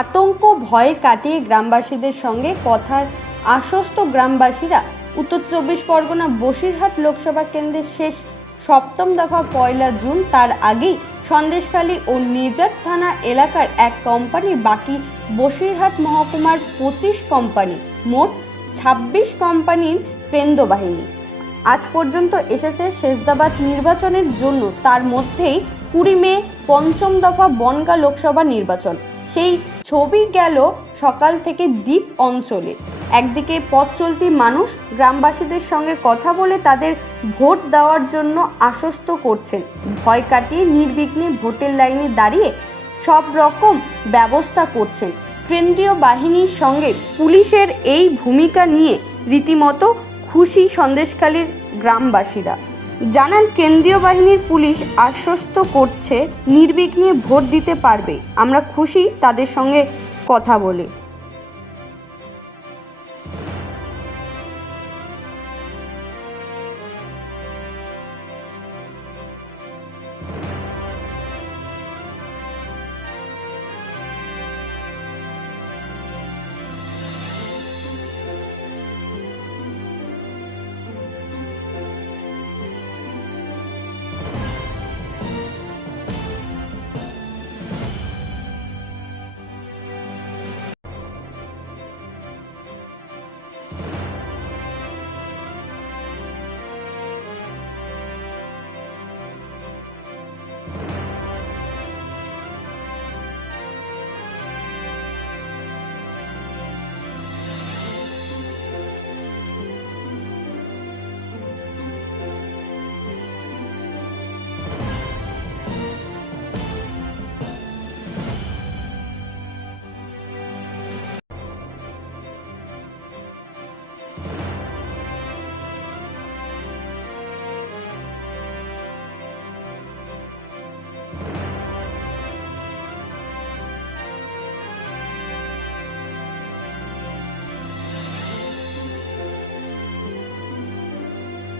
আতঙ্ক ভয় কাটিয়ে গ্রামবাসীদের সঙ্গে কথার আশ্বস্ত গ্রামবাসীরা উত্তর চব্বিশ পরগনা বসিরহাট লোকসভা কেন্দ্রের শেষ সপ্তম দফা পয়লা জুন তার আগেই সন্দেশখালী ও নির্যাত থানা এলাকার এক কোম্পানির বাকি বসিরহাট মহকুমার পঁচিশ কোম্পানি মোট ছাব্বিশ কোম্পানির কেন্দ্র বাহিনী আজ পর্যন্ত এসেছে শেষদাবাদ নির্বাচনের জন্য। তার মধ্যেই কুড়ি মে পঞ্চম দফা বনগা লোকসভা নির্বাচন। সেই ছবি গেল সকাল থেকে দ্বীপ অঞ্চলে। একদিকে পথ চলতি মানুষ গ্রামবাসীদের সঙ্গে কথা বলে তাদের ভোট দেওয়ার জন্য আশ্বস্ত করছেন। ভয় কাটিয়ে নির্বিঘ্নে ভোটের লাইনে দাঁড়িয়ে সব রকম ব্যবস্থা করছেন। কেন্দ্রীয় বাহিনীর সঙ্গে পুলিশের এই ভূমিকা নিয়ে রীতিমতো খুশি সন্দেশখালীর গ্রামবাসীরা। জানান কেন্দ্রীয় বাহিনীর পুলিশ আশ্বস্ত করছে, নির্বিঘ্নে ভোট দিতে পারবে। আমরা খুশি তাদের সঙ্গে কথা বলে।